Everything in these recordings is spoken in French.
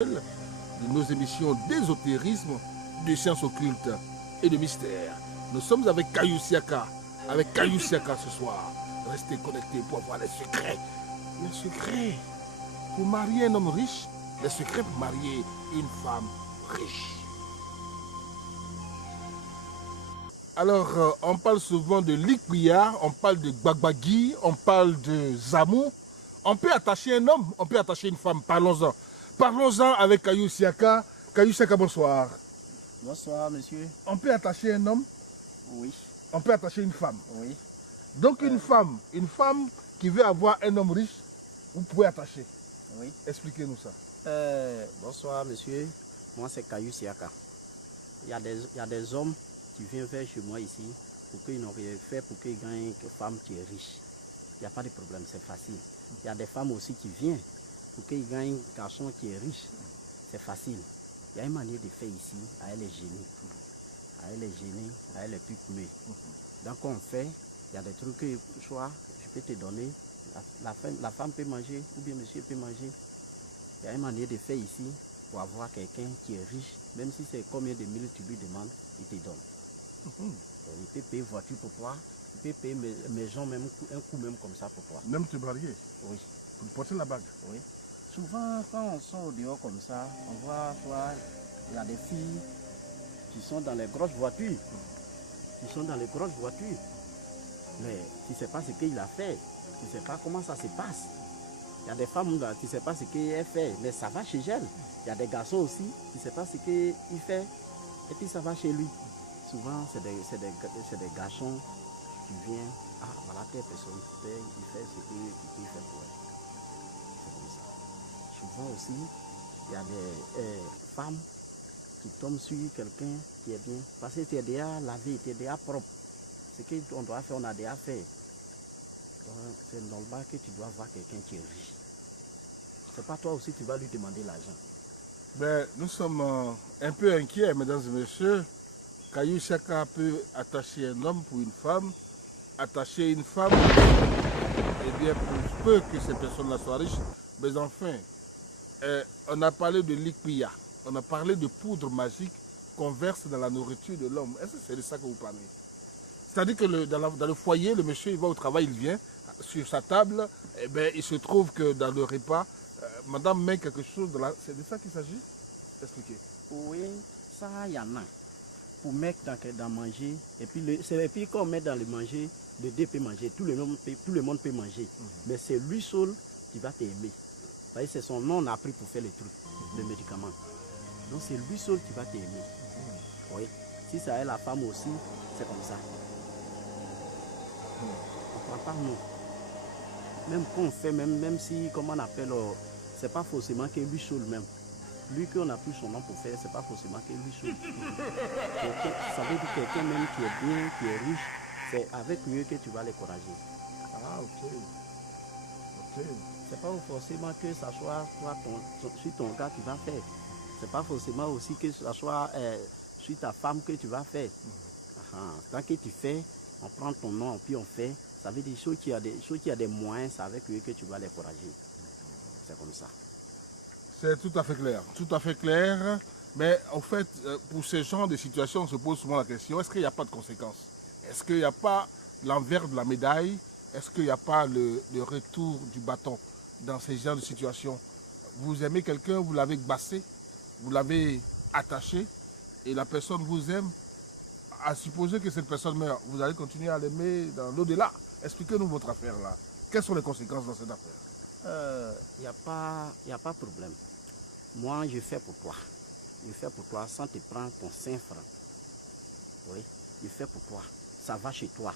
de nos émissions d'ésotérisme, de sciences occultes et de mystères. Nous sommes avec Kayou Siaka ce soir. Restez connectés pour avoir les secrets. Les secrets pour marier un homme riche, les secrets pour marier une femme riche. Alors, on parle souvent de Likwiya, on parle de Gbagbagui, on parle de Zamou. On peut attacher un homme, on peut attacher une femme. Parlons-en. Parlons-en avec Kayou Siaka. Kayou Siaka, bonsoir. Bonsoir, monsieur. On peut attacher un homme? Oui. On peut attacher une femme? Oui. Donc une femme qui veut avoir un homme riche, vous pouvez attacher. Oui. Expliquez-nous ça. Bonsoir, monsieur. Moi, c'est Kayou Siaka. Il y a des hommes qui viennent vers chez moi ici pour qu'ils n'ont rien fait, pour qu'ils gagnent une femme qui est riche. Il n'y a pas de problème, c'est facile. Il y a des femmes aussi qui viennent pour qu'ils gagnent un garçon qui est riche. C'est facile. Il y a une manière de faire ici, à elle les gêner. À elle les gêner, à elle les piquer. Donc on fait, il y a des trucs que soit je peux te donner, la femme peut manger, ou bien monsieur peut manger. Il y a une manière de faire ici pour avoir quelqu'un qui est riche, même si c'est combien de mille tu lui demandes, il te donne. Donc, il peut payer voiture pour toi, il peut payer maison, même un coup même comme ça pour toi. Même te marier? Oui. Pour porter la bague? Oui. Souvent, quand on sort au dehors comme ça, on voit soit il y a des filles qui sont dans les grosses voitures. Mais tu ne sais pas ce qu'il a fait. Tu ne sais pas comment ça se passe. Il y a des femmes là, tu ne sais pas ce qu'elle fait, mais ça va chez elle. Il y a des garçons aussi, tu ne sais pas ce qu'il fait, et puis ça va chez lui. Souvent, c'est des garçons qui viennent, ah voilà, telle personne, il fait ce qu'il fait pour elle. C'est comme ça. Souvent aussi, il y a des femmes qui tombent sur quelqu'un qui est bien. Parce que tu es déjà lavé, tu es déjà propre. Ce qu'on doit faire, on a déjà fait. Donc, c'est normal que tu dois voir quelqu'un qui est riche. C'est pas toi aussi, tu vas lui demander l'argent. Ben, nous sommes un peu inquiets, mesdames et messieurs. Kayou Siaka peut attacher un homme pour une femme, attacher une femme, eh bien, pour peu que ces personnes-là soient riches. Mais enfin, on a parlé de Likwiya, on a parlé de poudre magique qu'on verse dans la nourriture de l'homme. Est-ce que c'est de ça que vous parlez? C'est-à-dire que dans le foyer, le monsieur il va au travail, il vient, sur sa table, eh bien, il se trouve que dans le repas, madame met quelque chose, c'est de ça qu'il s'agit? Expliquez. Oui, ça, il y en a. Pour mettre dans manger, et puis quand on met dans le manger, le dé peut manger, tout le monde peut manger. Mais c'est lui seul qui va t'aimer. C'est son nom, on a appris pour faire les trucs, les médicaments. Donc c'est lui seul qui va t'aimer. Oui. Si ça est la femme aussi, c'est comme ça. On ne prend pas non. Même quand on fait, même si, comment on appelle, c'est pas forcément que lui seul même. Lui qu'on a pris son nom pour faire, c'est pas forcément que lui seul. Ça veut dire quelqu'un même qui est bien, qui est riche, c'est avec lui que tu vas l'encourager. Ah, ok. Ok. C'est pas forcément que ça soit sur ton gars qui va faire. C'est pas forcément aussi que ça soit sur ta femme que tu vas faire. Tant que tu fais, on prend ton nom puis on fait. Ça veut dire ceux qui a des moyens, c'est avec eux que tu vas l'encourager. C'est comme ça. C'est tout à fait clair. Mais en fait, pour ce genre de situation, on se pose souvent la question, est-ce qu'il n'y a pas de conséquences? Est-ce qu'il n'y a pas l'envers de la médaille? Est-ce qu'il n'y a pas le retour du bâton dans ces genres de situations? Vous aimez quelqu'un, vous l'avez bassé, vous l'avez attaché, et la personne vous aime, à supposer que cette personne meurt, vous allez continuer à l'aimer dans l'au-delà. Expliquez-nous votre affaire là. Quelles sont les conséquences dans cette affaire? Il n'y a pas de problème. Moi, je fais pour toi. Je fais pour toi sans te prendre ton 5 francs. Oui, je fais pour toi. Ça va chez toi.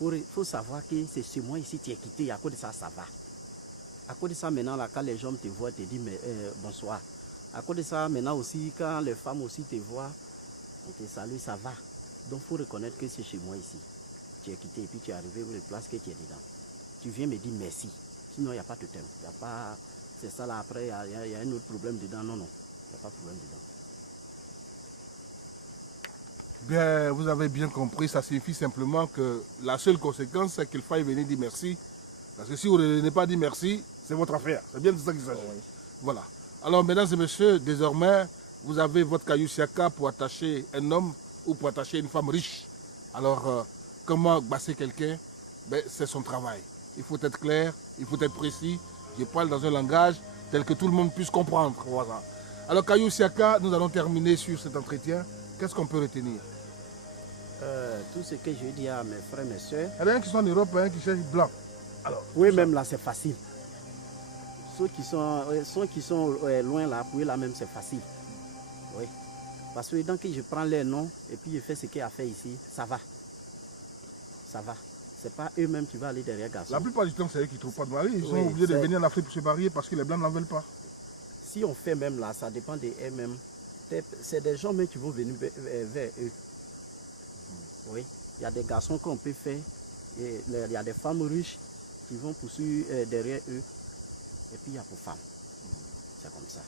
Il faut savoir que c'est chez moi ici, tu es quitté. À cause de ça, ça va. À cause de ça, maintenant, là, quand les gens te voient, te disent bonsoir. À cause de ça, maintenant aussi, quand les femmes aussi te voient, on te salue, ça va. Donc, il faut reconnaître que c'est chez moi ici. Tu es quitté et puis tu es arrivé aux places que tu es dedans. Tu viens me dire merci. Sinon, il n'y a pas de thème. Il n'y a pas... C'est ça là, après, il y a un autre problème dedans. Non, non. Il n'y a pas de problème dedans. Bien, vous avez bien compris, ça signifie simplement que la seule conséquence, c'est qu'il faille venir dire merci. Parce que si vous ne venez pas dire merci, c'est votre affaire. C'est bien de ça qu'il s'agit. Oui. Voilà. Alors, mesdames et messieurs, désormais, vous avez votre Kayou Siaka pour attacher un homme ou pour attacher une femme riche. Alors, comment basser quelqu'un? Ben, c'est son travail. Il faut être clair, il faut être précis. Je parle dans un langage tel que tout le monde puisse comprendre. Voilà. Alors, Kayou Siaka, nous allons terminer sur cet entretien. Qu'est-ce qu'on peut retenir? Tout ce que je dis à mes frères, mes soeurs. Il y en a qui sont en Europe, qui cherchent blanc. Alors, Oui, même là, c'est facile. Ceux qui sont loin là, pour eux là même, c'est facile. Oui. Parce que donc je prends leur nom et puis je fais ce qu'il y a à faire ici, ça va. Ça va. C'est pas eux-mêmes qui vont aller derrière garçon. La plupart du temps, c'est eux qui ne trouvent pas de mari. Ils sont obligés de venir en Afrique pour se marier parce que les blancs n'en veulent pas. Si on fait même là, ça dépend d'eux-mêmes. C'est des gens même qui vont venir vers eux. Oui. Il y a des garçons qu'on peut faire. Il y a des femmes riches qui vont poursuivre derrière eux. Et puis il y a pour femmes. C'est comme ça.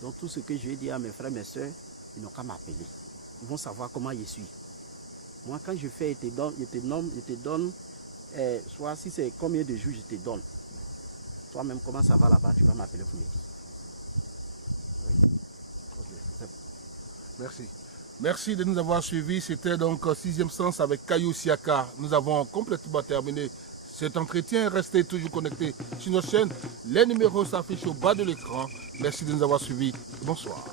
Donc tout ce que je vais dire à mes frères, mes soeurs, ils n'ont qu'à m'appeler. Ils vont savoir comment je suis. Moi, quand je fais, je te donne, soit si c'est combien de jours je te donne. Toi-même, comment ça va là-bas, tu vas m'appeler pour me dire. Oui. Okay. Merci. Merci de nous avoir suivis. C'était donc 6e sens avec Kayou Siaka. Nous avons complètement terminé cet entretien. Restez toujours connectés sur notre chaîne. Les numéros s'affichent au bas de l'écran. Merci de nous avoir suivis. Bonsoir.